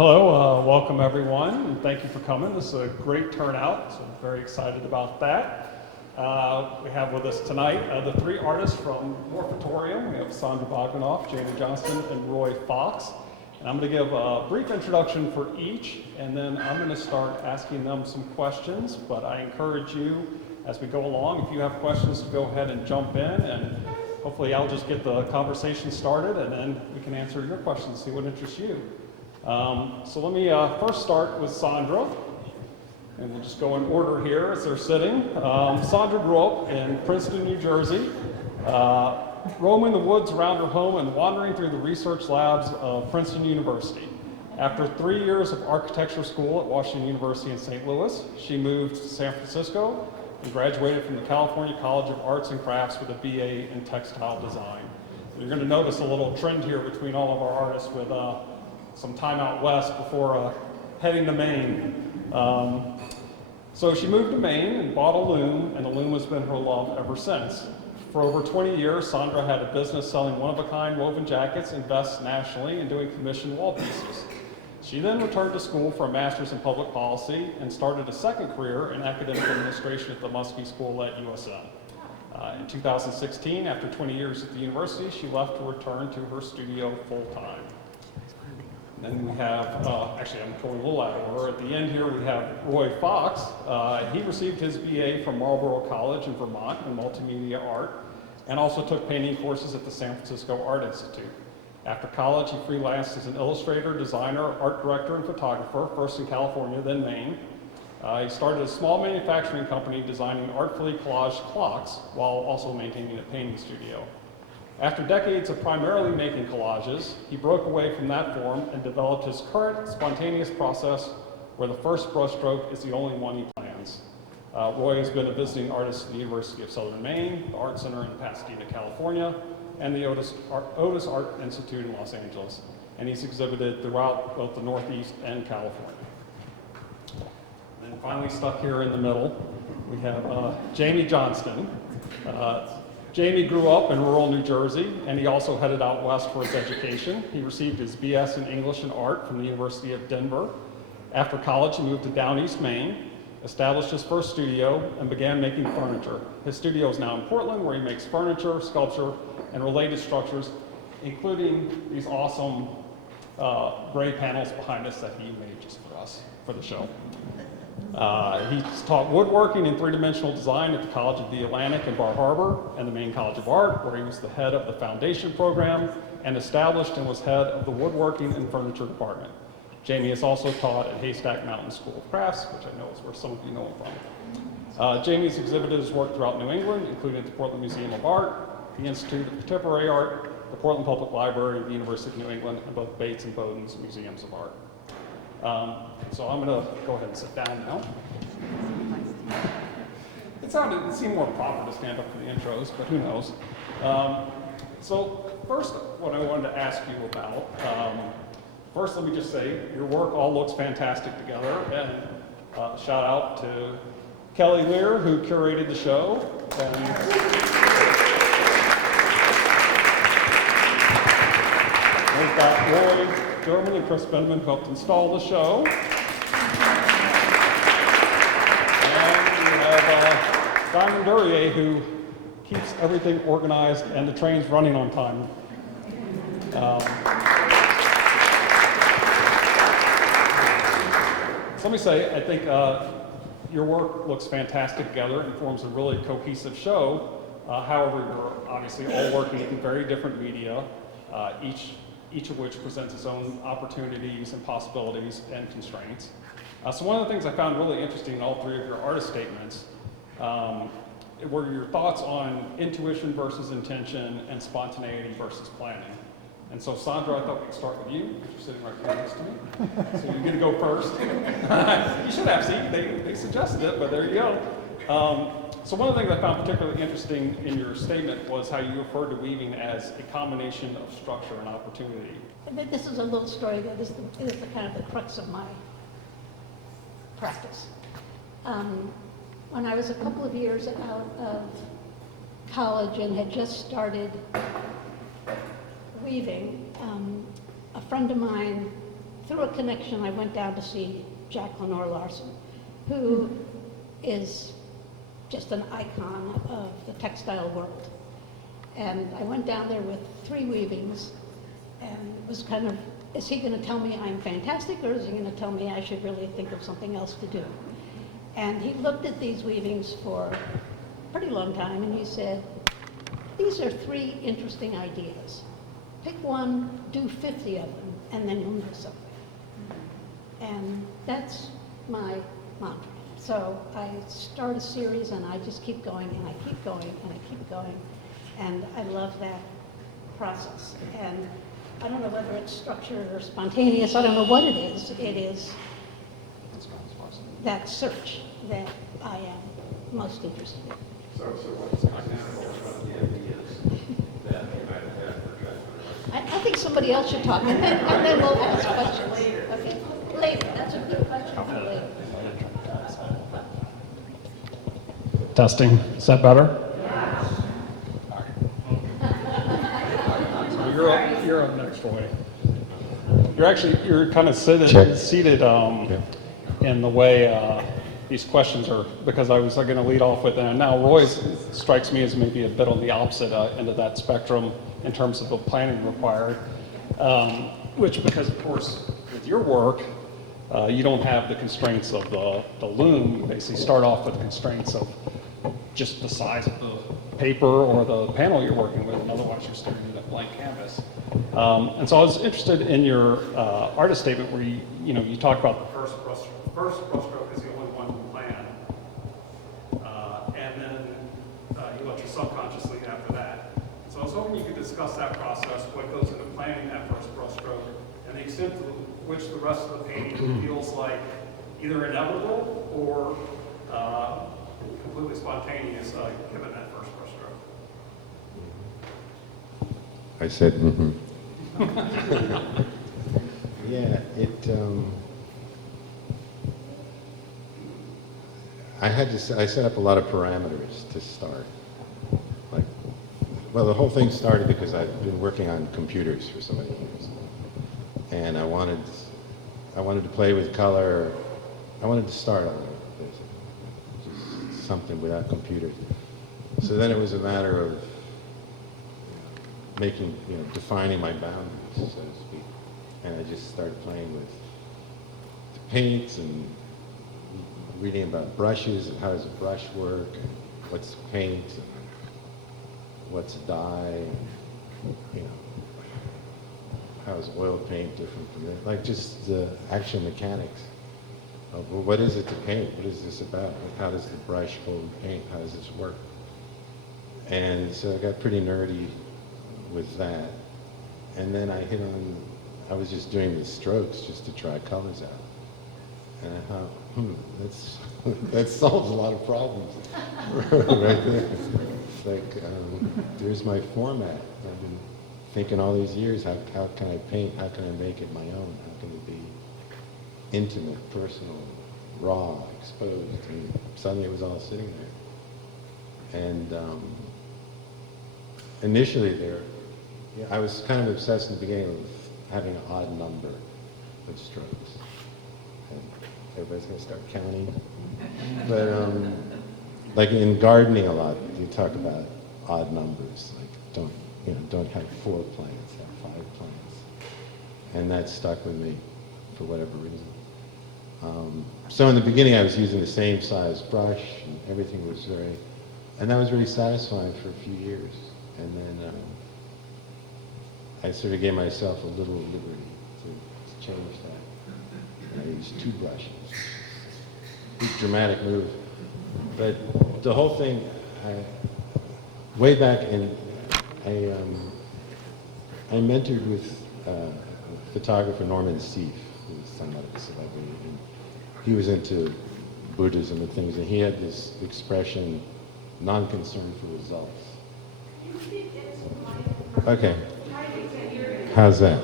Hello, welcome everyone, and thank you for coming. This is a great turnout, so I'm very excited about that. We have with us tonight the three artists from Morphatoreum. We have Sondra Bogdonoff, Jamie Johnston, and Roy Fox. And I'm going to give a brief introduction for each, and then I'm going to start asking them some questions, but I encourage you as we go along, if you have questions, to go ahead and jump in, and hopefully I'll just get the conversation started, and then we can answer your questions, see what interests you. So let me first start with Sondra, and we'll just go in order here as they're sitting. Sondra grew up in Princeton, New Jersey, roaming the woods around her home and wandering through the research labs of Princeton University. After 3 years of architecture school at Washington University in St. Louis, she moved to San Francisco and graduated from the California College of Arts and Crafts with a BA in textile design. So you're going to notice a little trend here between all of our artists with some time out west before heading to Maine. So she moved to Maine and bought a loom, and the loom has been her love ever since. For over 20 years, Sondra had a business selling one-of-a-kind woven jackets and vests nationally and doing commissioned wall pieces. She then returned to school for a master's in public policy and started a second career in academic administration at the Muskie School at USM. In 2016, after 20 years at the university, she left to return to her studio full-time. Then we have, actually I'm going a little out of order. At the end here we have Roy Fox. He received his BA from Marlborough College in Vermont in multimedia art, and also took painting courses at the San Francisco Art Institute. After college, he freelanced as an illustrator, designer, art director, and photographer, first in California, then Maine. He started a small manufacturing company designing artfully collaged clocks while also maintaining a painting studio. After decades of primarily making collages, he broke away from that form and developed his current spontaneous process where the first brushstroke is the only one he plans. Roy has been a visiting artist at the University of Southern Maine, the Art Center in Pasadena, California, and the Otis Art Institute in Los Angeles, and he's exhibited throughout both the Northeast and California. And finally, stuck here in the middle, we have Jamie Johnston. Jamie grew up in rural New Jersey, and he also headed out west for his education. He received his BS in English and Art from the University of Denver. After college, he moved to Down East Maine, established his first studio, and began making furniture. His studio is now in Portland, where he makes furniture, sculpture, and related structures, including these awesome gray panels behind us that he made just for us, for the show. He's taught woodworking and three-dimensional design at the College of the Atlantic in Bar Harbor and the Maine College of Art, where he was the head of the foundation program and established and was head of the woodworking and furniture department. Jamie has also taught at Haystack Mountain School of Crafts, which I know is where some of you know him from. Jamie's exhibited his work throughout New England, including at the Portland Museum of Art, the Institute of Contemporary Art, the Portland Public Library, and the University of New England, and both Bates and Bowdoin's Museums of Art. So I'm going to go ahead and sit down now. It seemed more proper to stand up for the intros, but who knows. So first, what I wanted to ask you about, first let me just say, your work all looks fantastic together, and shout out to Kelly Lear, who curated the show. We've got Roy German and Chris Benjamin, who helped install the show. And we have Diamond Duryea, who keeps everything organized and the trains running on time. So let me say, I think your work looks fantastic together and forms a really cohesive show. However, you're obviously all working in very different media, each of which presents its own opportunities and possibilities and constraints. So one of the things I found really interesting in all three of your artist statements were your thoughts on intuition versus intention and spontaneity versus planning. And so Sondra, I thought we could start with you, because you're sitting right here next to me. So you get to go first. You should have seen, they suggested it, but there you go. So one of the things I found particularly interesting in your statement was how you referred to weaving as a combination of structure and opportunity. This is a little story that is the kind of the crux of my practice. When I was a couple of years out of college and had just started weaving, a friend of mine through a connection, I went down to see Jack Lenore Larson, who is just an icon of the textile world. And I went down there with 3 weavings, and it was kind of, is he going to tell me I'm fantastic, or is he going to tell me I should really think of something else to do? And he looked at these weavings for a pretty long time, and he said, these are 3 interesting ideas. Pick one, do 50 of them, and then you'll know something. And that's my mantra. So I start a series, and I just keep going, and I keep going, and I keep going. And I love that process. And I don't know whether it's structured or spontaneous. I don't know what it is. It is that search that I am most interested in. So what's the example of the ideas that you might have had for judgment? I think somebody else should talk, and then we'll ask questions. Okay, later. That's a good question for later. Testing, is that better? So you're up next, Roy. You're kind of seated in the way these questions are, because I was going to lead off with, and now Roy strikes me as maybe a bit on the opposite end of that spectrum in terms of the planning required, which, because of course with your work, you don't have the constraints of the loom. You basically start off with the constraints of just the size of the paper or the panel you're working with, and otherwise you're staring at a blank canvas. And so I was interested in your artist statement where you talk about the first brushstroke is the only one you plan, and then you let your subconscious lead after that. So I was hoping you could discuss that process, what goes into planning that first brushstroke, and the extent to which the rest of the painting feels like either inevitable or completely spontaneous, given that first brushstroke. I said, mm-hmm. Yeah, I set up a lot of parameters to start. The whole thing started because I've been working on computers for so many years. And I wanted to play with color. I wanted to start on it, just something without computers. So then it was a matter of defining my boundaries, so to speak. And I just started playing with the paints and reading about brushes and how does a brush work and what's paint and what's dye, and, how is oil paint different from that? Like just the actual mechanics of, well, what is it to paint? What is this about? How does the brush hold paint? How does this work? And so I got pretty nerdy with that. And then I was just doing the strokes just to try colors out. And I thought, that solves a lot of problems right there. It's like, there's my format. I've been thinking all these years, how can I paint? How can I make it my own? How can it be intimate, personal, raw, exposed? And suddenly it was all sitting there. And initially I was kind of obsessed in the beginning with having an odd number of strokes. And everybody's going to start counting. But like in gardening a lot, you talk about odd numbers. Like don't have 4 plants, have 5 plants. And that stuck with me for whatever reason. So in the beginning I was using the same size brush and everything was and that was really satisfying for a few years. And then I sort of gave myself a little liberty to change that. And I used 2 brushes. Big dramatic move. But the whole thing, way back I mentored with photographer Norman Seeff, who's somewhat of a celebrity. And he was into Buddhism and things, and he had this expression, non-concern for results. Okay. How's that?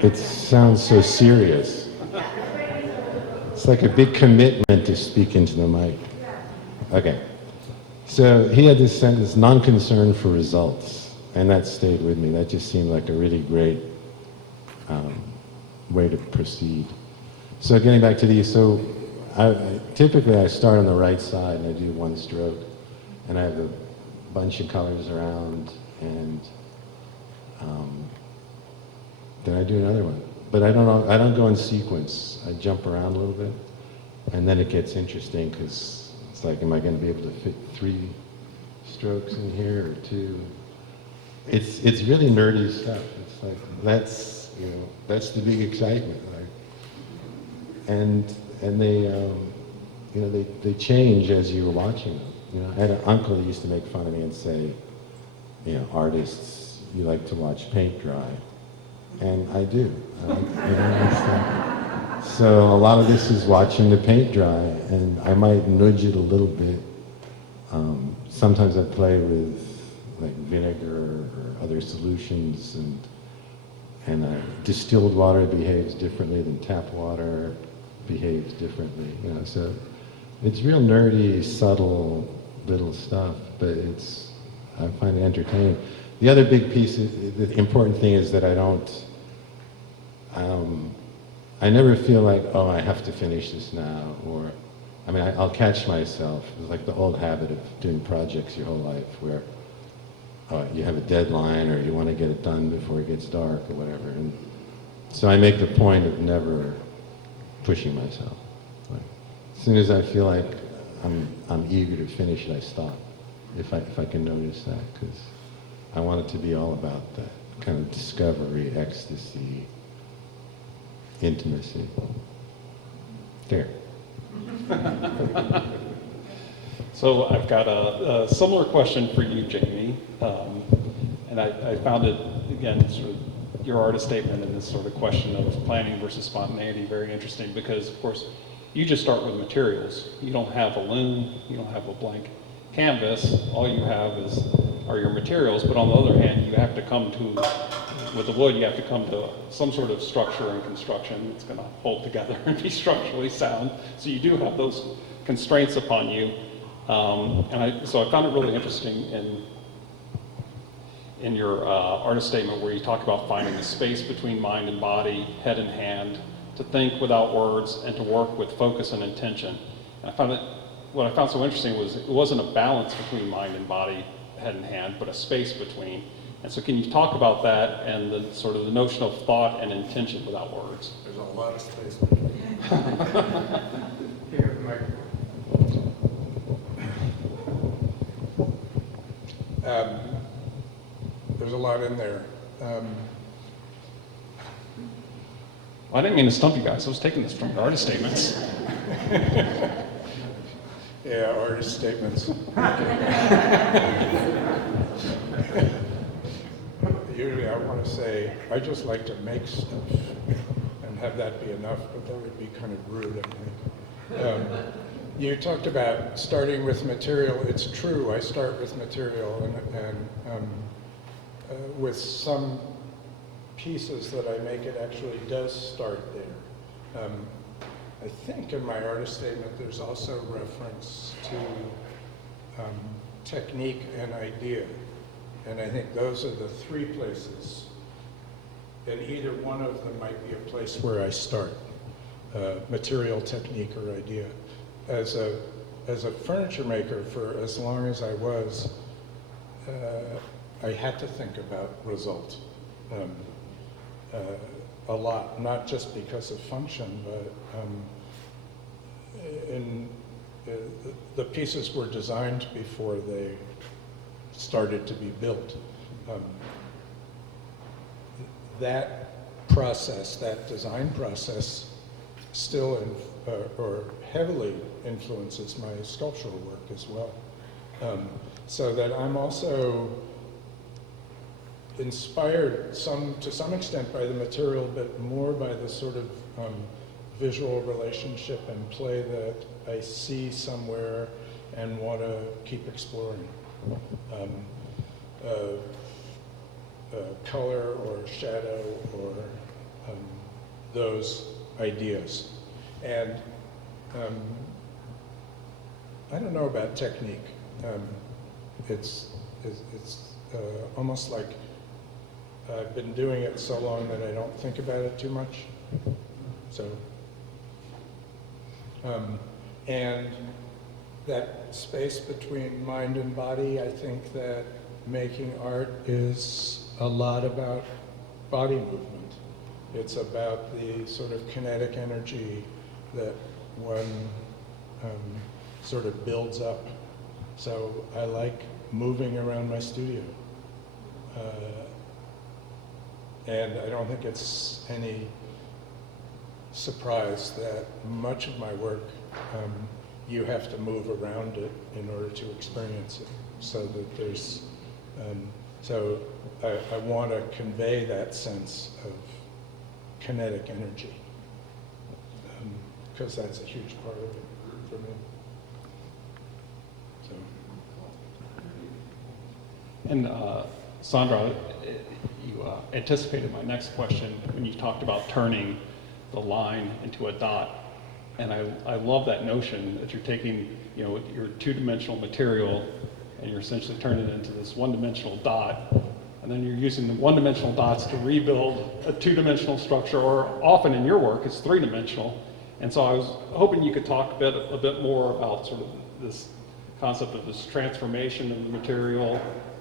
It sounds so serious. It's like a big commitment to speak into the mic. Okay. So he had this sentence, non-concern for results, and that stayed with me. That just seemed like a really great way to proceed. So getting back to these, so typically I start on the right side and I do one stroke, and I have a bunch of colors around, and then I do another one. But I don't go in sequence. I jump around a little bit, and then it gets interesting because it's like, am I going to be able to fit 3 strokes in here or 2? It's really nerdy stuff. It's like that's the big excitement. Like, and they they change as you're watching them. I had an uncle who used to make fun of me and say, artists, you like to watch paint dry. And I do. So a lot of this is watching the paint dry, and I might nudge it a little bit. Sometimes I play with like vinegar or other solutions, and distilled water behaves differently than tap water behaves differently. So it's real nerdy, subtle little stuff, but I find it entertaining. The other big piece, the important thing is that I never feel like, oh, I have to finish this now, or, I'll catch myself. It's like the old habit of doing projects your whole life where you have a deadline or you want to get it done before it gets dark or whatever. And so I make the point of never pushing myself. Like, as soon as I feel like I'm eager to finish it, I stop. If I can notice that, because I want it to be all about that kind of discovery, ecstasy, intimacy. There. So I've got a similar question for you, Jamie. And I found it, again, sort of your artist statement and this sort of question of planning versus spontaneity very interesting, because, of course, you just start with materials. You don't have a loom, you don't have a blank canvas. All you have are your materials, but on the other hand, you have to come to, with the wood, you have to come to some sort of structure and construction that's going to hold together and be structurally sound. So you do have those constraints upon you. So I found it really interesting in your artist statement where you talk about finding the space between mind and body, head and hand, to think without words, and to work with focus and intention. And what I found so interesting was it wasn't a balance between mind and body, head and hand, but a space between. And so can you talk about that and the sort of the notion of thought and intention without words? There's a lot of space between. Here, there's a lot in there. Well, I didn't mean to stump you guys. I was taking this from your artist statements. Yeah, artist statements. Usually I want to say, I just like to make stuff and have that be enough, but that would be kind of rude, I think. You talked about starting with material. It's true, I start with material, and with some pieces that I make, it actually does start there. I think in my artist statement there's also reference to technique and idea. And I think those are the 3 places. And either one of them might be a place where I start, material, technique, or idea. As a furniture maker for as long as I was, I had to think about result a lot, not just because of function, but the pieces were designed before they started to be built. That process, that design process, still or heavily influences my sculptural work as well. So that I'm also inspired to some extent by the material, but more by the sort of visual relationship and play that I see somewhere and want to keep exploring. Color or shadow or those ideas. And I don't know about technique. It's almost like I've been doing it so long that I don't think about it too much. So, and that space between mind and body, I think that making art is a lot about body movement. It's about the sort of kinetic energy that one sort of builds up. So I like moving around my studio. And I don't think it's any surprise that much of my work, you have to move around it in order to experience it. So that there's, so I want to convey that sense of kinetic energy, because that's a huge part of it for me. So. And Sondra, you anticipated my next question when you talked about turning the line into a dot. And I love that notion that you're taking, you know, your two-dimensional material and you're essentially turning it into this one-dimensional dot. And then you're using the one-dimensional dots to rebuild a two-dimensional structure, or often in your work, it's three-dimensional. And so I was hoping you could talk a bit more about sort of this concept of this transformation of the material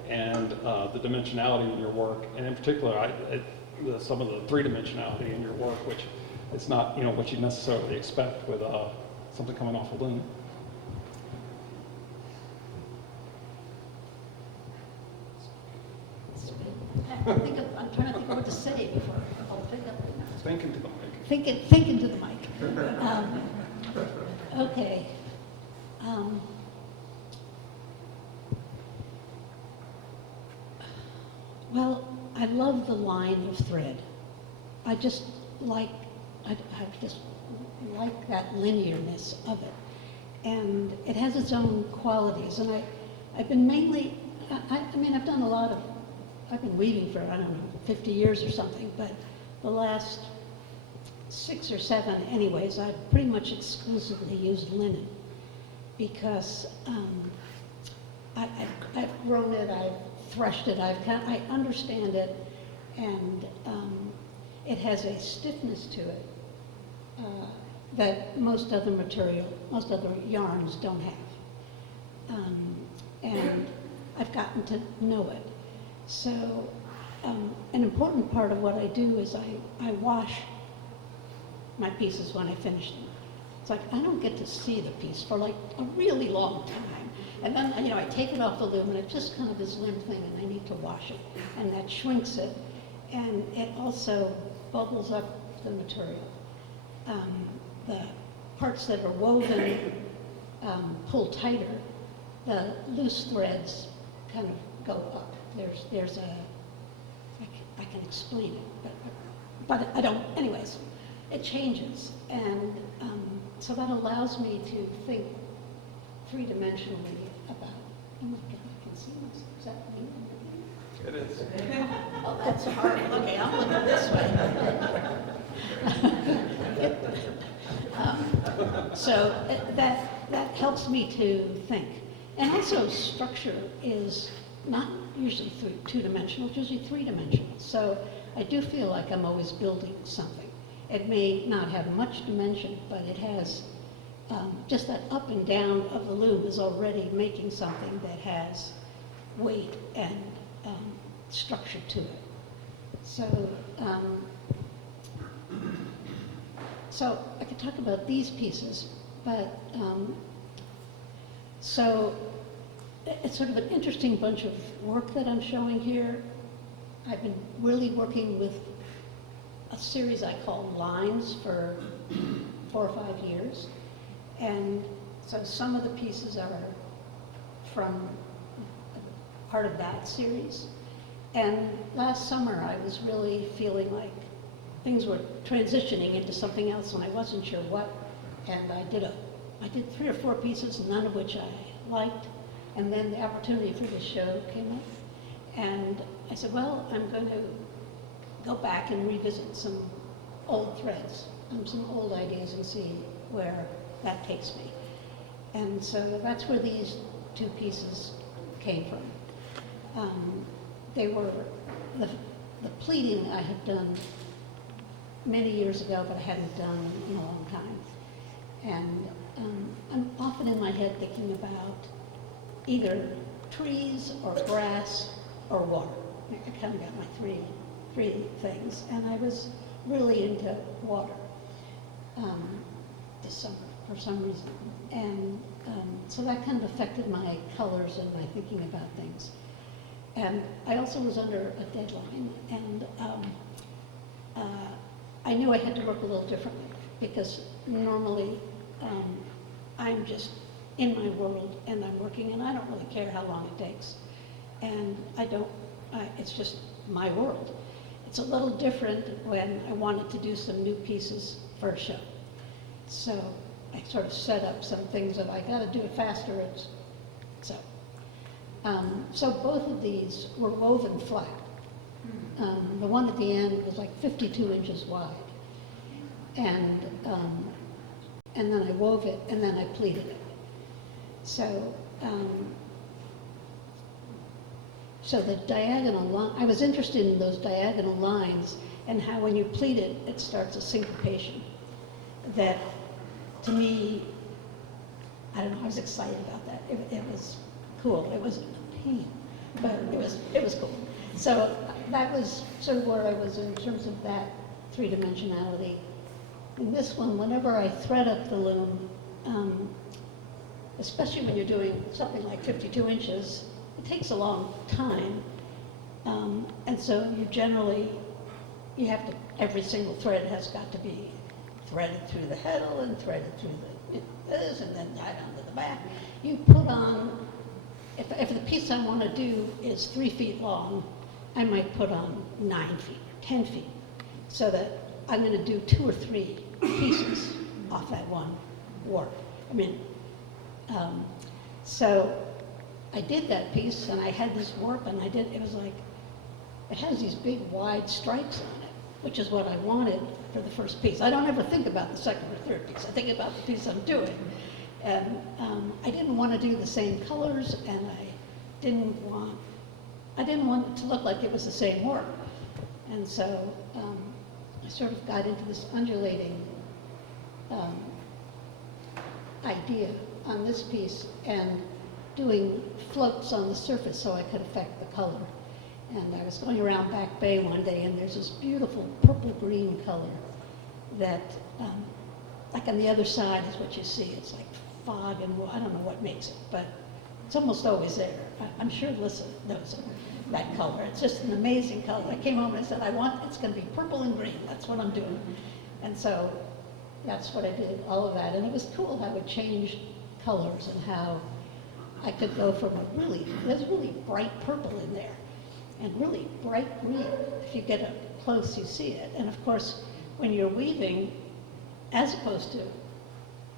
and the dimensionality in your work, and in particular, some of the three-dimensionality in your work, which it's not, you know, what you necessarily expect with something coming off a loom. I'm trying to think of what to say before I'll pick up. Think into the mic. Think into the mic. Okay. Well, I love the line of thread. I just like, I just like that linearness of it. And it has its own qualities. And I've been mainly, I mean, I've done a lot of, I've been weaving for, I don't know, 50 years or something, but the last 6 or 7 anyways, I've pretty much exclusively used linen because I've grown it, I've threshed it, I understand it, and it has a stiffness to it that most other yarns don't have. And I've gotten to know it. So an important part of what I do is I wash my pieces when I finish them. It's like I don't get to see the piece for like a really long time. And then, you know, I take it off the loom and it just kind of is limp thing and I need to wash it. And that shrinks it. And it also bubbles up the material. The parts that are woven pull tighter. The loose threads kind of go up. There's a, I can explain it, but I don't, anyways, it changes. And so that allows me to think three-dimensionally about, oh my God, I can see this. Is that me? It is. Oh, that's hard. Okay, I'm looking this way. So that helps me to think. And also structure is not usually two-dimensional, it's usually three-dimensional. So I do feel like I'm always building something. It may not have much dimension, but it has just that up and down of the loom is already making something that has weight and structure to it. So, so I could talk about these pieces, but so it's sort of an interesting bunch of work that I'm showing here. I've been really working with a series I call lines for 4 or 5 years. And so some of the pieces are from part of that series. And last summer I was really feeling like things were transitioning into something else and I wasn't sure what. And I did 3 or 4 pieces, none of which I liked. And then the opportunity for this show came up. And I said, well, I'm going to go back and revisit some old threads, some old ideas and see where that takes me. And so that's where these 2 pieces came from. They were, the pleating I had done many years ago, but I hadn't done in a long time. And I'm often in my head thinking about either trees or grass or water. I kind of got my three things, and I was really into water this summer for some reason. And so that kind of affected my colors and my thinking about things. And I also was under a deadline, and I knew I had to work a little differently, because normally I'm just in my world and I'm working, and I don't really care how long it takes. And it's just my world. It's a little different when I wanted to do some new pieces for a show. So I sort of set up some things that I got to do it faster. So both of these were woven flat. The one at the end was like 52 inches wide. And then I wove it, and then I pleated it. So the diagonal line, I was interested in those diagonal lines and how when you pleat it, it starts a syncopation. That, to me, I don't know, I was excited about that. It was cool. It was a pain, but it was cool. So that was sort of where I was in terms of that three-dimensionality. In this one, whenever I thread up the loom, especially when you're doing something like 52 inches, it takes a long time. And so you have to, every single thread has got to be threaded through the heddle and threaded through this and then tied onto the back. You put on, if the piece I want to do is 3 feet long, I might put on 9 feet, 10 feet, so that I'm going to do 2 or 3 pieces off that one warp. So I did that piece, and I had this warp, and it was like, it has these big wide stripes on it, which is what I wanted for the first piece. I don't ever think about the second or third piece. I think about the piece I'm doing. And I didn't want to do the same colors, and I didn't want it to look like it was the same work. And so I sort of got into this undulating idea on this piece and doing floats on the surface so I could affect the color. And I was going around Back Bay one day, and there's this beautiful purple-green color that, like on the other side is what you see. It's like fog, and I don't know what makes it, but it's almost always there. I'm sure Alyssa knows that color. It's just an amazing color. I came home and I said, it's going to be purple and green. That's what I'm doing. And so that's what I did, all of that. And it was cool how it changed colors and how I could go from there's really bright purple in there and really bright green. If you get up close, you see it. And of course, when you're weaving, as opposed to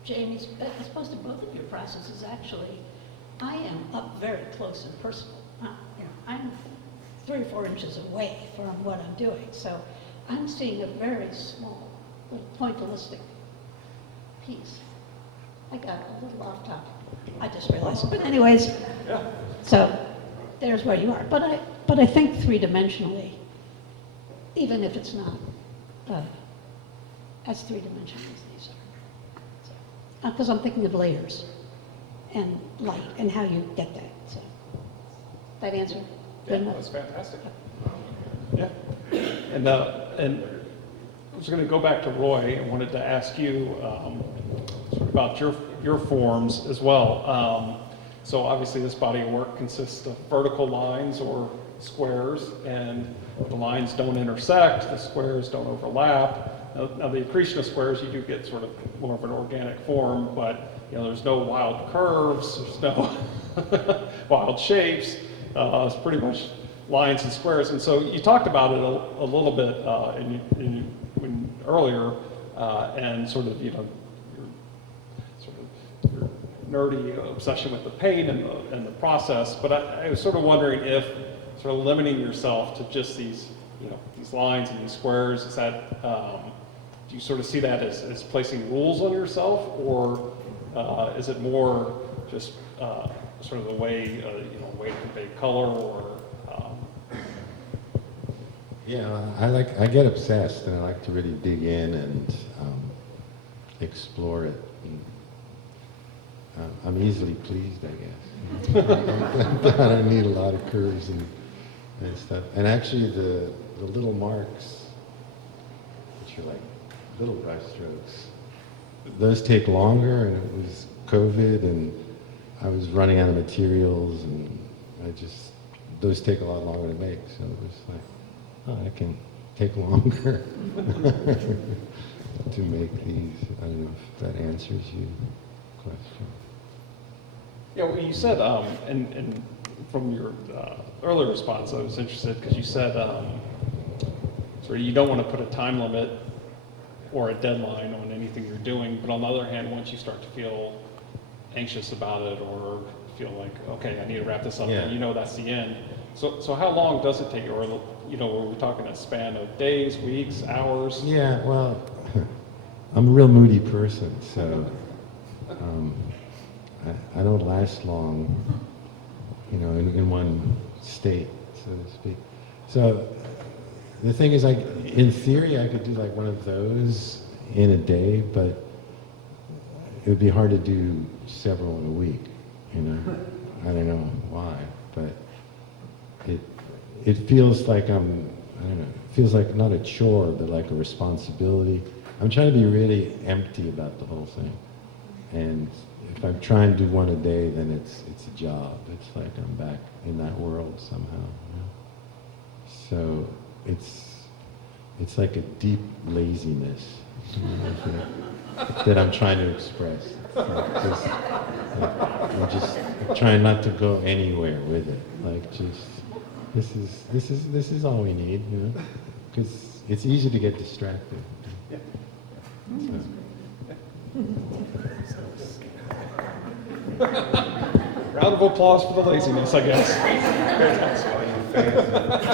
Jamie's, as opposed to both of your processes, actually, I am up very close and personal. I'm 3 or 4 inches away from what I'm doing. So I'm seeing a very small, little pointillistic piece. I got a little off topic. I just realized. But anyways, so there's where you are. But I think three-dimensionally, even if it's not as three-dimensional as these are. Because I'm thinking of layers and light and how you get that. So that answer? Yeah, that's fantastic. Yeah. And I was going to go back to Roy and wanted to ask you sort of about your forms as well. So obviously this body of work consists of vertical lines or squares, and the lines don't intersect, the squares don't overlap. Now the accretion of squares, you do get sort of more of an organic form, but there's no wild curves, there's no wild shapes. It's pretty much lines and squares. And so you talked about it a little bit earlier, and sort of your nerdy obsession with the paint and the process. But I was sort of wondering if sort of limiting yourself to just these these lines and these squares, is that do you sort of see that as placing rules on yourself, or is it more just sort of the way way to convey color, or Yeah, I get obsessed, and I like to really dig in and explore it. And, I'm easily pleased, I guess. I don't need a lot of curves and stuff. And actually, the little marks, which are like little brush strokes, those take longer, and it was COVID, and I was running out of materials, and those take a lot longer to make, so it was like, oh, it can take longer to make these. I don't know if that answers your question. Yeah, well, you said, and from your earlier response, I was interested because you said, sort of you don't want to put a time limit or a deadline on anything you're doing, but on the other hand, once you start to feel anxious about it or feel like, okay, I need to wrap this up, Yeah. and you know that's the end. So how long does it take, or were we talking a span of days, weeks, hours? Yeah, well, I'm a real moody person, so I don't last long, in one state, so to speak. So the thing is, in theory, I could do like one of those in a day, but it would be hard to do several in a week, I don't know why, but it feels like I don't know, it feels like not a chore, but like a responsibility. I'm trying to be really empty about the whole thing. And if I'm trying to do one a day, then it's a job. It's like I'm back in that world somehow. So it's like a deep laziness that I'm trying to express. I'm just trying not to go anywhere with it. Like just this is all we need, because it's easy to get distracted. Yeah. Round of applause for the laziness, I guess.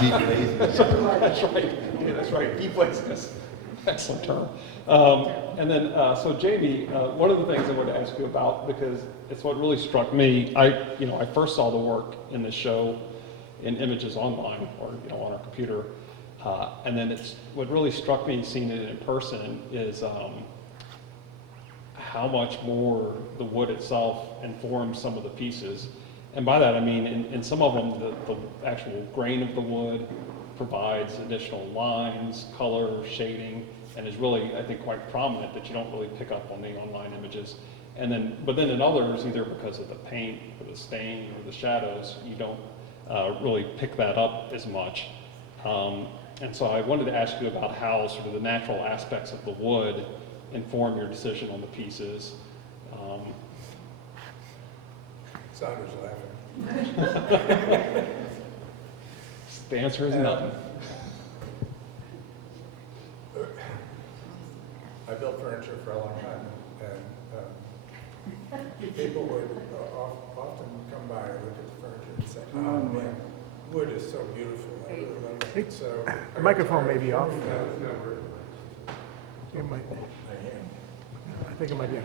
Deep laziness. That's right. Yeah, that's right. Deep laziness. Excellent term. And then, so Jamie, one of the things I wanted to ask you about, because it's what really struck me. I first saw the work in the show in images online or on our computer, and then what really struck me seeing it in person is how much more the wood itself informs some of the pieces. And by that I mean in some of them the actual grain of the wood provides additional lines, color, shading, and is really, I think, quite prominent that you don't really pick up on the online images. But then in others, either because of the paint or the stain or the shadows, you don't really pick that up as much. And so I wanted to ask you about how sort of the natural aspects of the wood inform your decision on the pieces. Sondra's laughing. The answer is none. I built furniture for a long time, and people would often come by and look at the furniture and say, "Oh man, wood is so beautiful. I really love it." So The microphone may be off. It might, I think it might be on.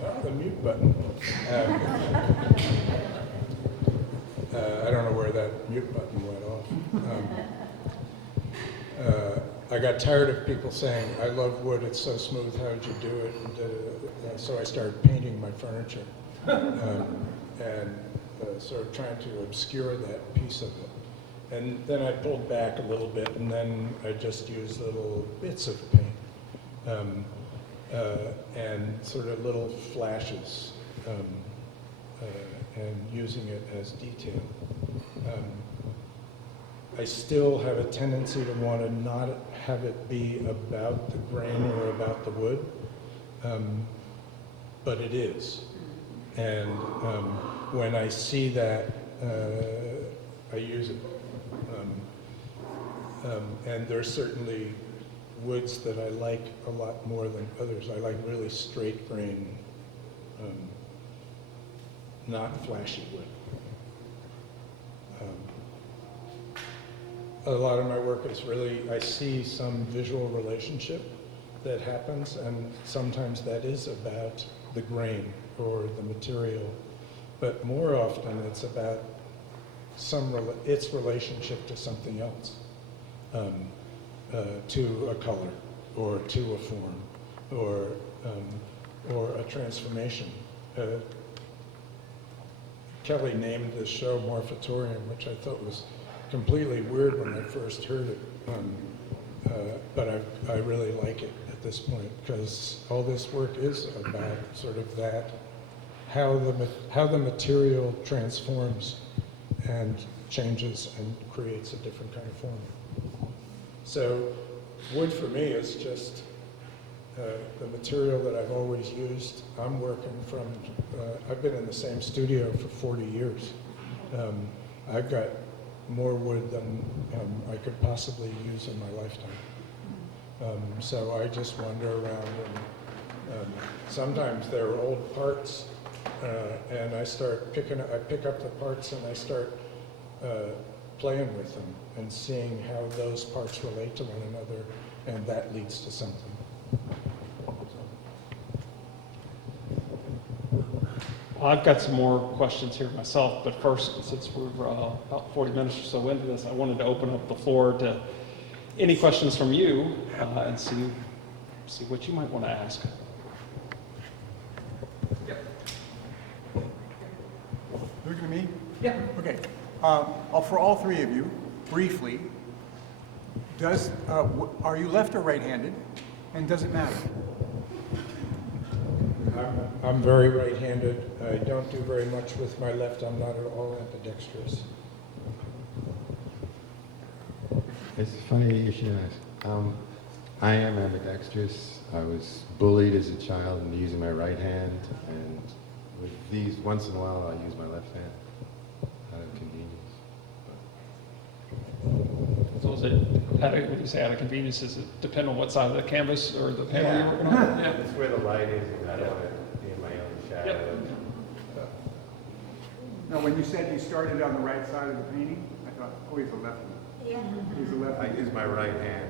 Well, the mute button. I don't know where that mute button went off. I got tired of people saying, "I love wood, it's so smooth, how'd you do it?" And so I started painting my furniture and sort of trying to obscure that piece of it. And then I pulled back a little bit, and then I just used little bits of paint and sort of little flashes and using it as detail. I still have a tendency to want to not have it be about the grain or about the wood, but it is. And when I see that, I use it. And there's certainly woods that I like a lot more than others. I like really straight grain, not flashy wood. A lot of my work is really, I see some visual relationship that happens, and sometimes that is about the grain or the material, but more often it's about its relationship to something else, to a color, or to a form, or a transformation. Kelly named the show Morphatoreum, which I thought was completely weird when I first heard it, but I really like it at this point, because all this work is about sort of that, how the material transforms and changes and creates a different kind of form. So wood for me is just the material that I've always used. I'm working from, I've been in the same studio for 40 years. I've got more wood than I could possibly use in my lifetime. So I just wander around, and sometimes there are old parts, and I pick up the parts and I start playing with them and seeing how those parts relate to one another, and that leads to something. I've got some more questions here myself, but first, since we're about 40 minutes or so into this, I wanted to open up the floor to any questions from you and see what you might want to ask. Looking at me? Yeah. Okay. For all three of you, briefly, are you left or right-handed, and does it matter? I'm very right-handed. I don't do very much with my left. I'm not at all ambidextrous. It's funny you should ask. I am ambidextrous. I was bullied as a child into using my right hand, and with these, once in a while, I use my left hand out of convenience. So is it, when you say out of convenience, does it depend on what side of the canvas or the panel you're working on? Yeah. That's where the light is, and I don't want to be in my own shadow. No, when you said you started on the right side of the painting, I thought, oh, he's a lefty. Yeah. He's a lefty. I use my right hand.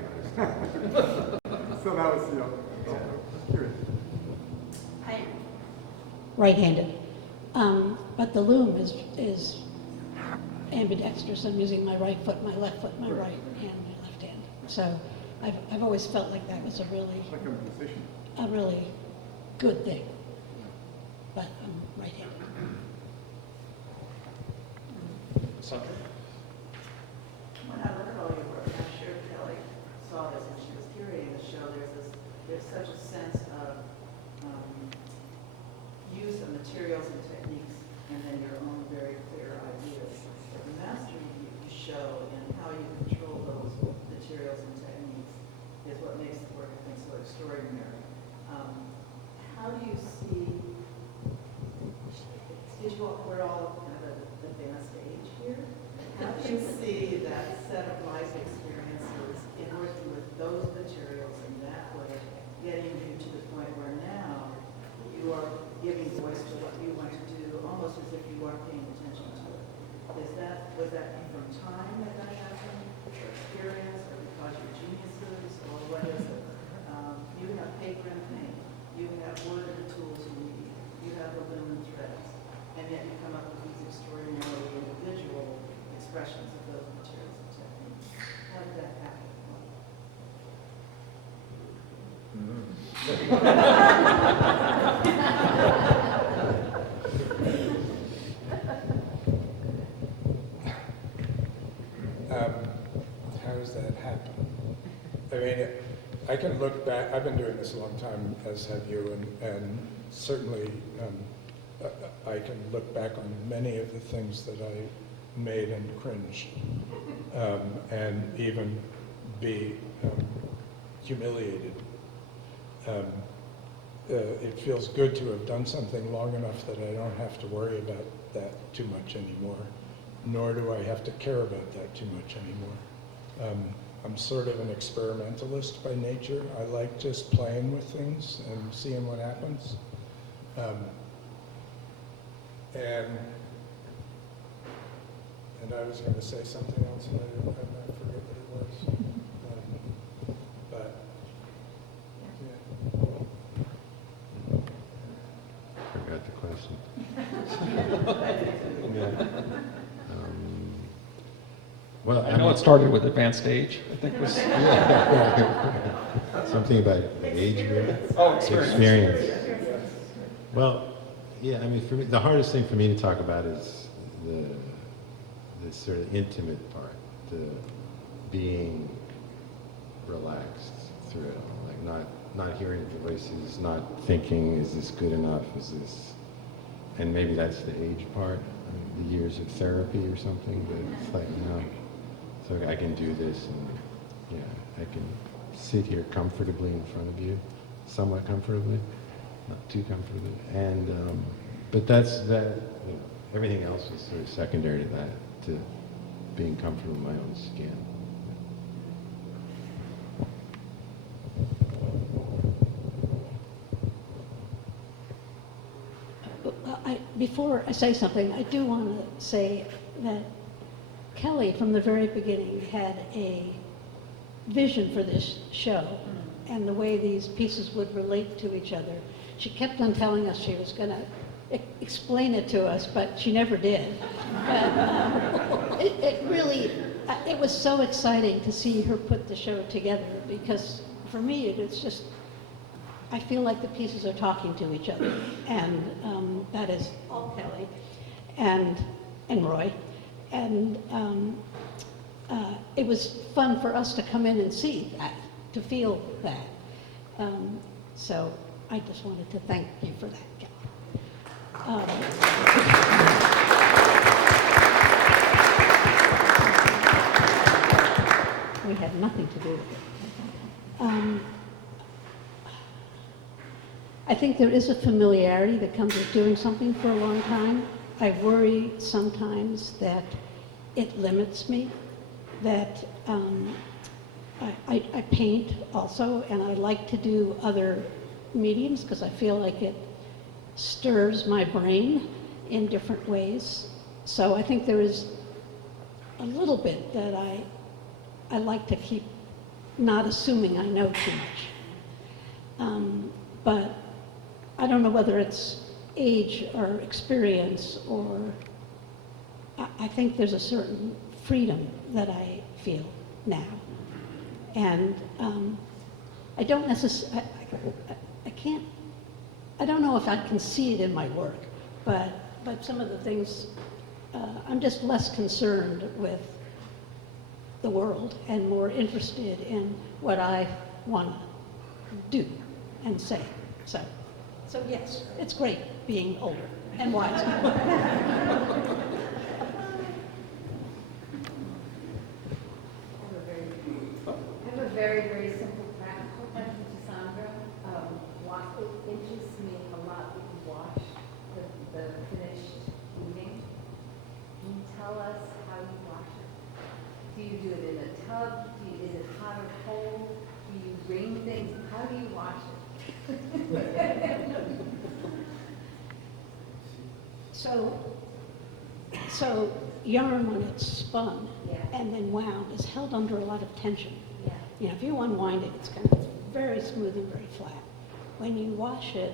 So that was, curious. Right-handed. But the loom is ambidextrous. I'm using my right foot, my left foot, my right hand, my left hand. So I've always felt like that was a really good thing. But I'm right-handed. Sondra? When I look at all your work, I'm sure Kelly saw this when she was curating the show, there's such a sense of use of materials and techniques, and then your own very clear ideas. But the mastery you show and how you control those materials and techniques is what makes the work, I think, so extraordinary. How do you see, we're all kind of at an advanced age here. How do you see that set of life experiences in working with those materials in that way, getting you to the point where now you are giving voice to what you want to do, almost as if you are paying attention to it? Was that from time that happened, or experience, or because you're geniuses, or what is it? You have paper and paint, you have wood and the tools you need, you have the loom and threads, and yet you come up with these extraordinarily individual expressions of those materials and techniques. How did that happen? How does that happen? I mean, I can look back. I've been doing this a long time, as have you, and certainly I can look back on many of the things that I made and cringe, and even be humiliated. It feels good to have done something long enough that I don't have to worry about that too much anymore, nor do I have to care about that too much anymore. I'm sort of an experimentalist by nature. I like just playing with things and seeing what happens. And I was going to say something else, but I forget what it was. But Forgot the question. Yeah. what started with advanced age, I think was. Something about the age group. Oh, experience. Well, yeah, I mean, for me, the hardest thing for me to talk about is the sort of intimate part, the being relaxed through it all, like not hearing the voices, not thinking, is this good enough, is this, and maybe that's the age part, the years of therapy or something, but it's like, no, so I can do this, and yeah, I can sit here comfortably in front of you, somewhat comfortably, not too comfortably, and but that's that. You know, everything else is sort of secondary to that, to being comfortable in my own skin. Before I say something, I do want to say that Kelly, from the very beginning, had a vision for this show and the way these pieces would relate to each other. She kept on telling us she was going to explain it to us, but she never did. But it really, it was so exciting to see her put the show together, because for me, it's just, I feel like the pieces are talking to each other, and that is all Kelly and Roy, and it was fun for us to come in and see that, to feel that. So I just wanted to thank you for that, Kelly. We had nothing to do with it. I think there is a familiarity that comes with doing something for a long time. I worry sometimes that it limits me, that I paint also, and I like to do other mediums because I feel like it stirs my brain in different ways. So I think there is a little bit that I like to keep not assuming I know too much. But I don't know whether it's age or experience, or I think there's a certain freedom that I feel now. And I don't necessarily, I don't know if I can see it in my work, but some of the things, I'm just less concerned with the world and more interested in what I want to do and say. So yes, it's great being older and wiser. I have a very, very simple practical question to Sondra. It interests me a lot that you wash the finished weaving. Can you tell us how you wash it? Do you do it in a tub? Is it hot or cold? Do you wring things? How do you wash it? So yarn, when it's spun Yeah. and then wound, is held under a lot of tension. Yeah. You know, if you unwind it, it's kind of very smooth and very flat. When you wash it,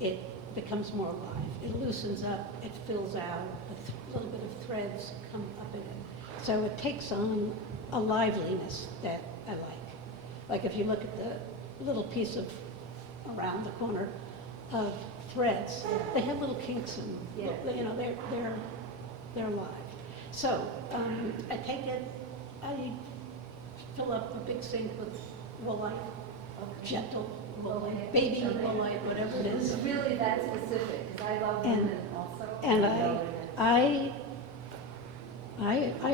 it becomes more alive. It loosens up, it fills out, a little bit of threads come up in it. So it takes on a liveliness that I like. Like if you look at the little piece of around the corner of threads, they have little kinks in them. Yeah. You know, they're alive. So I take it, I fill up the big sink with woolite, gentle woolite, Okay. baby Okay. woolite, whatever it is. It's really that specific, because I love And- women also. And I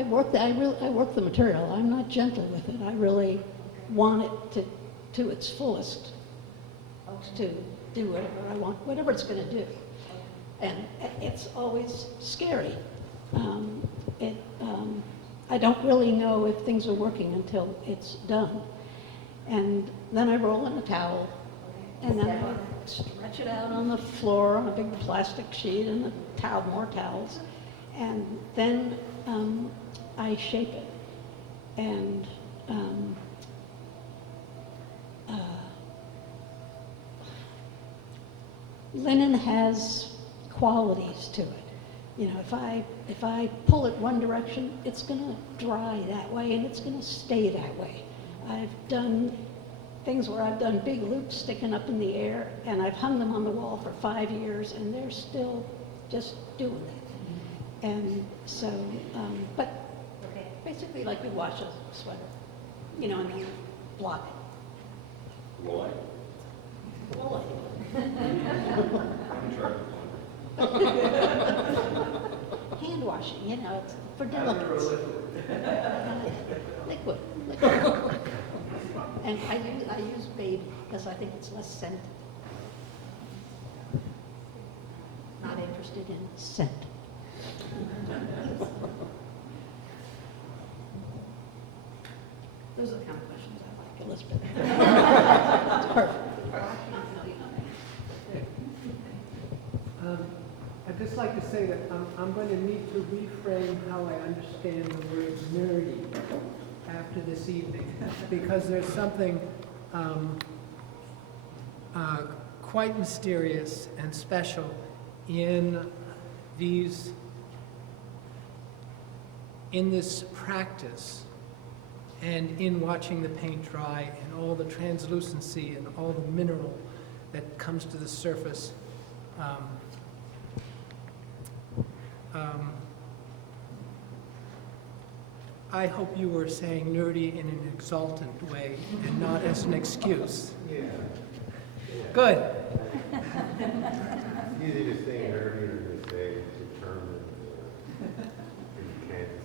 work the material. I'm not gentle with it. I really want it to its fullest, to do whatever I want, whatever it's going to do. And it's always scary. I don't really know if things are working until it's done. And then I roll in a towel, and then I stretch it out on the floor on a big plastic sheet, and more towels. And then I shape it. And linen has qualities to it You know, if I pull it one direction, it's going to dry that way, and it's going to stay that way. I've done things where I've done big loops sticking up in the air, and I've hung them on the wall for 5 years, and they're still just doing it. And so, but basically like you wash a sweater, you know, and then block it. Will I? Roll I'm sure. it. Hand washing, you know, it's for delicates. Liquid. And I use baby because I think it's less scent. Not interested in scent. Those are the kind of questions I like, Elizabeth. It's perfect. I'd just like to say that I'm going to need to reframe how I understand the word nerdy after this evening, because there's something quite mysterious and special in this practice and in watching the paint dry and all the translucency and all the mineral that comes to the surface. I hope you were saying nerdy in an exultant way and not as an excuse. Yeah. Good. Easy to say nerdy than to say determined or intense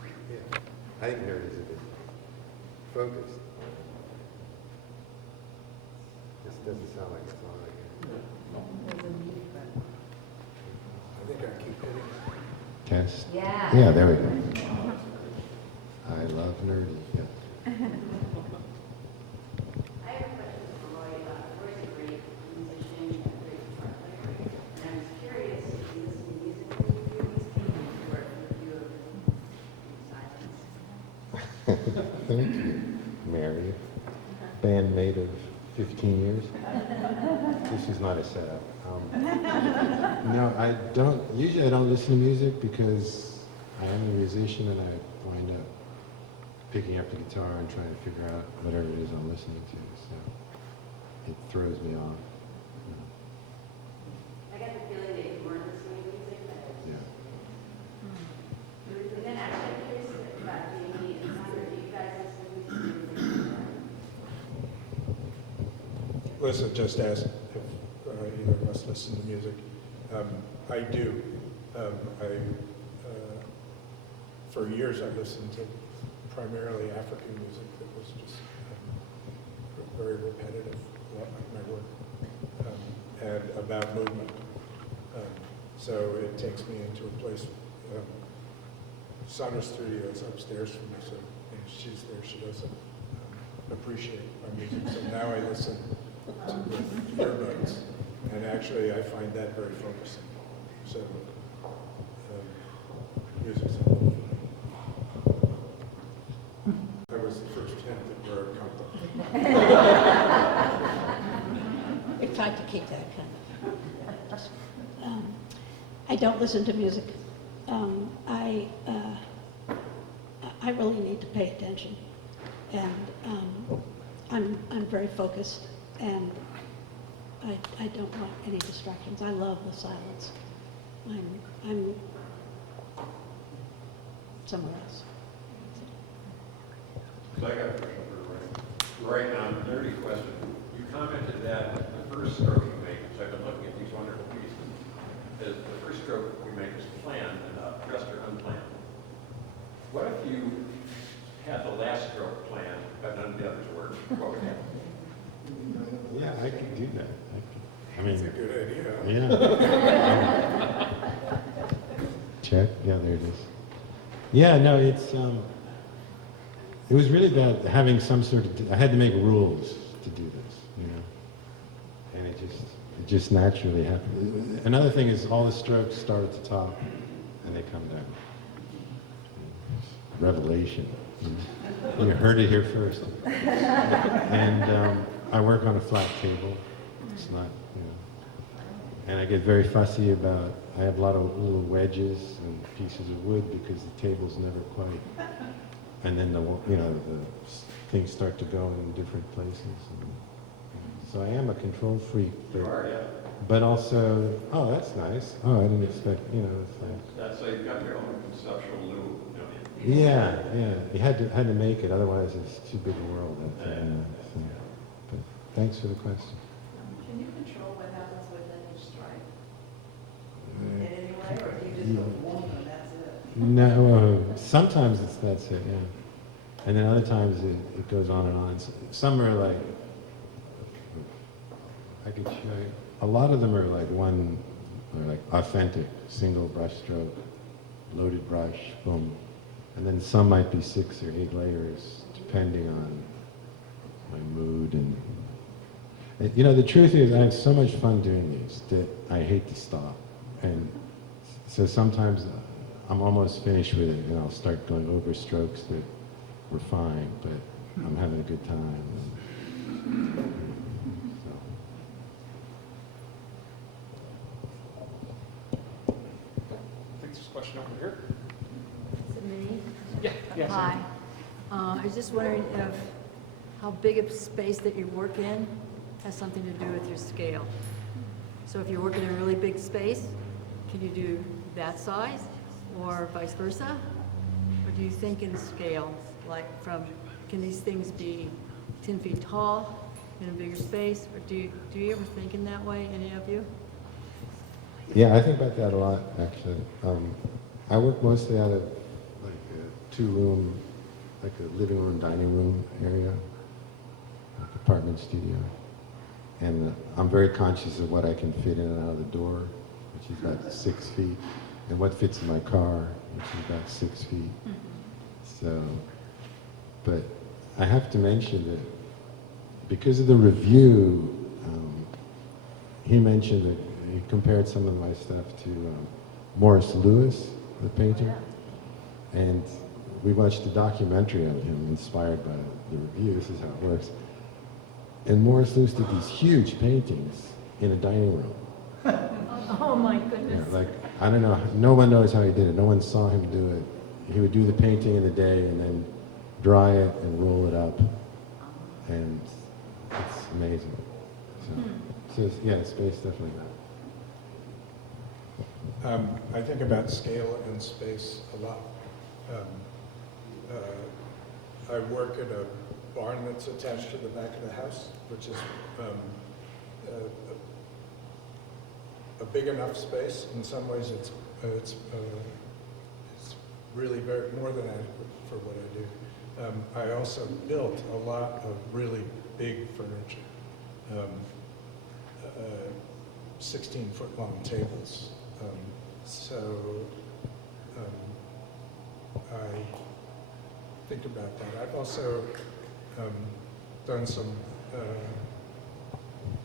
or yeah. I think nerd is a bit focused. This doesn't sound like it's on again. I think I keep hitting. Test? Yeah. Yeah, there we go. I love nerdy. Yeah. I have a question for Roy. Roy's a great musician and a great guitar player. And I was curious if you listen to music when you do these paintings or if you do silence. Thank you, Mary. Bandmate of 15 years. This is not a setup. No, usually I don't listen to music because I am a musician and I wind up picking up the guitar and trying to figure out whatever it is I'm listening to, so it throws me off. I got the feeling that you weren't listening to music, but Yeah. and then actually I'm curious about Jamie and Sondra. Do you guys listen to music? Listen, just asked if either of us listen to music. I do. For years I listened to primarily African music that was just very repetitive, a lot like my work, and about movement. So it takes me into a place. Sondra's studio is upstairs from me, so when she's there, she doesn't appreciate my music. So now I listen with earbuds, and actually I find that very focusing. So music's a little I was the first tenant at Burr Company. We tried to keep that kind of. I don't listen to music. I really need to pay attention, and I'm very focused, and I don't want any distractions. I love the silence. I'm somewhere else. So I got a question for Roy. Roy, nerdy question. You commented that the first stroke you make, which I've been looking at these wonderful pieces, is the first stroke you make is planned and pressed or unplanned. What if you had the last stroke planned, but none of the others worked? What would happen? Yeah, I could do that. It's a good idea. Yeah. Check. Yeah, there it is. Yeah, no, it was really about having some sort of, I had to make rules to do this, you know, and it just naturally happened. Another thing is all the strokes start at the top and they come down. Revelation. You heard it here first. And I work on a flat table. It's not, you know, And I get very fussy about, I have a lot of little wedges and pieces of wood because the table's never quite, and then the things start to go in different places. And so I am a control freak, You are, yeah. but also, oh, that's nice. Oh, I didn't expect, it's like, That's so you've got your own conceptual loop, don't you? yeah. You had to make it, otherwise it's too big a world. But thanks for the question. Can you control what happens within each stripe? In any way, or do you just go boom and that's it? No, sometimes that's it, yeah. And then other times it goes on and on. Some are like, I could show you. A lot of them are like authentic, single brush stroke, loaded brush, boom. And then some might be 6 or 8 layers, depending on my mood. And the truth is, I have so much fun doing these that I hate to stop. And so sometimes I'm almost finished with it, and I'll start going over strokes that were fine, but I'm having a good time. I think there's a question over here. Is it me? Yeah. Hi. I was just wondering if how big a space that you work in has something to do with your scale. So if you're working in a really big space, can you do that size or vice versa? Or do you think in scale, like can these things be 10 feet tall in a bigger space? Or do you ever think in that way, any of you? Yeah, I think about that a lot, actually. I work mostly out of like a 2-room, like a living room, dining room area, like apartment studio. And I'm very conscious of what I can fit in and out of the door, which is about 6 feet, and what fits in my car, which is about 6 feet. So, but I have to mention that because of the review, he mentioned that he compared some of my stuff to Morris Lewis, the painter, and we watched a documentary of him inspired by the review. This is how it works. And Morris Lewis did these huge paintings in a dining room. Oh my goodness. Yeah, like, I don't know, no one knows how he did it. No one saw him do it. He would do the painting in the day and then dry it and roll it up. And it's amazing. So yeah, space definitely. I think about scale and space a lot. I work at a barn that's attached to the back of the house, which is a big enough space. In some ways, it's really more than adequate for what I do. I also built a lot of really big furniture, 16-foot long tables. I think about that. I've also done some.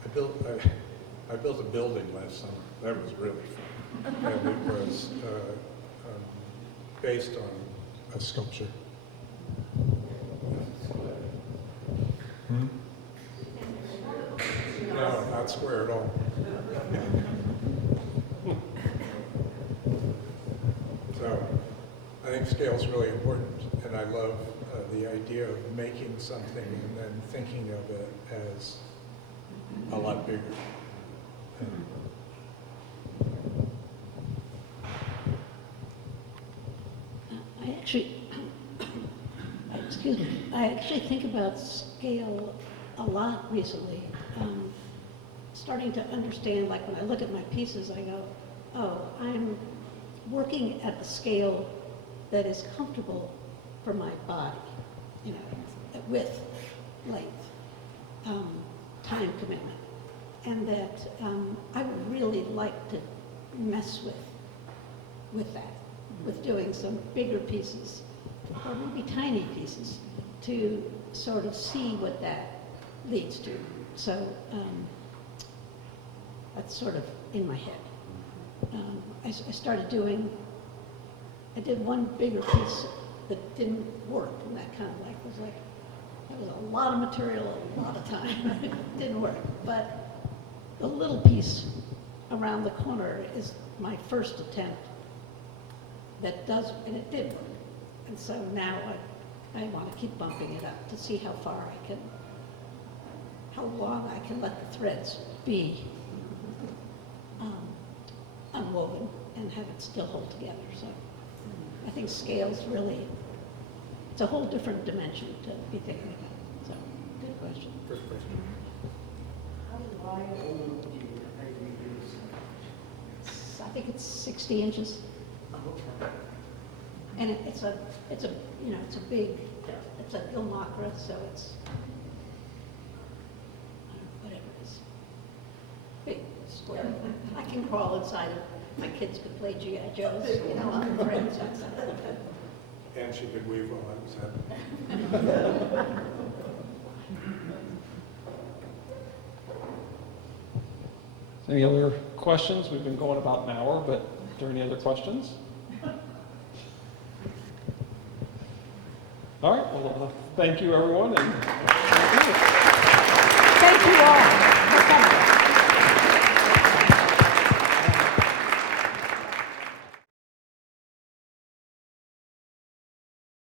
I built a building last summer. That was really fun, and it was based on a sculpture. No, not square at all. So I think scale is really important, and I love the idea of making something and then thinking of it as a lot bigger. I actually think about scale a lot recently. Starting to understand, like when I look at my pieces, I go, oh, I'm working at a scale that is comfortable for my body, width, length, time commitment, and that I would really like to mess with that, with doing some bigger pieces, or maybe tiny pieces, to sort of see what that leads to. So that's sort of in my head. I did one bigger piece that didn't work, and that kind of that was a lot of material, a lot of time. It didn't work, but the little piece around the corner is my first attempt that does, and it did work. And so now I want to keep bumping it up to see how far I can, how long I can let the threads be unwoven and have it still hold together. So I think scale's really, it's a whole different dimension to be thinking about. So, good question. First question. How wide do you use? I think it's 60 inches. Okay. And it's a, you know, it's a big, it's a Gilmacra, so it's, I don't know, whatever it is. Big square. I can crawl inside it. My kids could play G.I. Joes, you know, on the threads outside. And she could weave while I was at. Any other questions? We've been going about an hour, but are there any other questions? All right, well, thank you, everyone, and